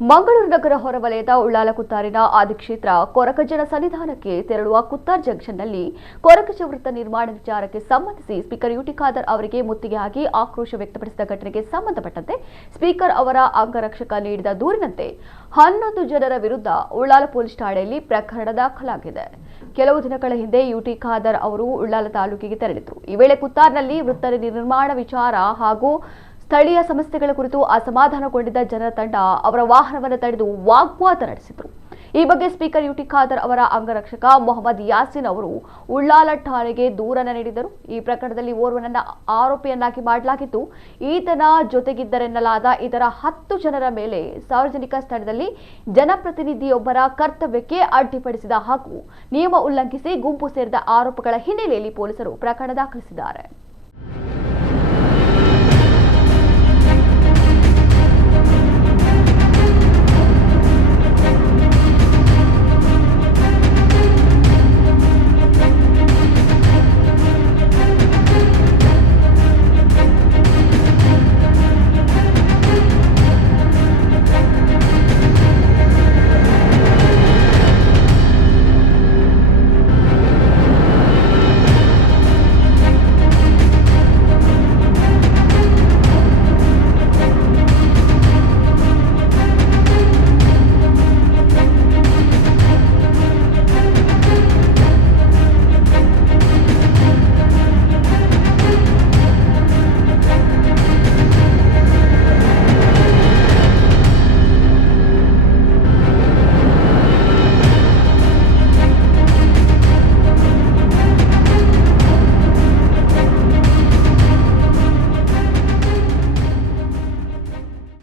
ಮಂಗಳೂರು ನಗರ ಹೊರವಲಯದ ಉಳ್ಳಾಲ ಕುತ್ತಾರಿನ ಆದಿಕ್ಷೇತ್ರ ಕೊರಕಜ್ಜನ ಸನ್ನಿಧಾನಕ್ಕೆ ತೆರಳುವ ಕುತ್ತಾರ್ ಜಂಕ್ಷನ್ನಲ್ಲಿ ಕೊರಕಜ್ಜ ವೃತ್ತ ನಿರ್ಮಾಣ ವಿಚಾರಕ್ಕೆ ಸಂಬಂಧಿಸಿ ಸ್ಪೀಕರ್ ಯುಟಿ ಖಾದರ್ ಅವರಿಗೆ ಮುತ್ತಿಗೆಯಾಗಿ ಆಕ್ರೋಶ ವ್ಯಕ್ತಪಡಿಸಿದ ಘಟನೆಗೆ ಸಂಬಂಧಪಟ್ಟಂತೆ ಸ್ಪೀಕರ್ ಅವರ ಅಂಗರಕ್ಷಕ ನೀಡಿದ ದೂರಿನಂತೆ 11 ಜನರ ವಿರುದ್ಧ ಉಳ್ಳಾಲ ಪೊಲೀಸ್ ಠಾಣೆಯಲ್ಲಿ ಪ್ರಕರಣ ದಾಖಲಾಗಿದೆ. ಕೆಲವು ದಿನಗಳ ಹಿಂದೆ ಯುಟಿ ಖಾದರ್ ಅವರು ಉಳ್ಳಾಲ ತಾಲೂಕಿಗೆ ತೆರಳಿದ್ರು. ಈ ವೇಳೆ ಕುತ್ತಾರ್ನಲ್ಲಿ ವೃತ್ತ ನಿರ್ಮಾಣ ವಿಚಾರ ಹಾಗೂ ಸ್ಥಳೀಯ ಸಮಸ್ಯೆಗಳ ಕುರಿತು ಅಸಮಾಧಾನಗೊಂಡಿದ್ದ ಜನರ ತಂಡ ಅವರ ವಾಹನವನ್ನು ತಡೆದು ವಾಗ್ವಾದ ನಡೆಸಿದರು. ಈ ಬಗ್ಗೆ ಸ್ಪೀಕರ್ ಯುಟಿ ಖಾದರ್ ಅವರ ಅಂಗರಕ್ಷಕ ಮೊಹಮ್ಮದ್ ಯಾಸಿನ್ ಅವರು ಉಳ್ಳಾಲ ಠಾಣೆಗೆ ದೂರನ್ನು ನೀಡಿದರು. ಈ ಪ್ರಕರಣದಲ್ಲಿ ಓರ್ವನನ್ನ ಆರೋಪಿಯನ್ನಾಗಿ ಮಾಡಲಾಗಿದ್ದು, ಈತನ ಜೊತೆಗಿದ್ದರೆನ್ನಲಾದ ಇತರ 10 ಜನರ ಮೇಲೆ ಸಾರ್ವಜನಿಕ ಸ್ಥಳದಲ್ಲಿ ಜನಪ್ರತಿನಿಧಿಯೊಬ್ಬರ ಕರ್ತವ್ಯಕ್ಕೆ ಅಡ್ಡಿಪಡಿಸಿದ ಹಾಗೂ ನಿಯಮ ಉಲ್ಲಂಘಿಸಿ ಗುಂಪು ಸೇರಿದ ಆರೋಪಗಳ ಹಿನ್ನೆಲೆಯಲ್ಲಿ ಪೊಲೀಸರು ಪ್ರಕರಣ ದಾಖಲಿಸಿದ್ದಾರೆ.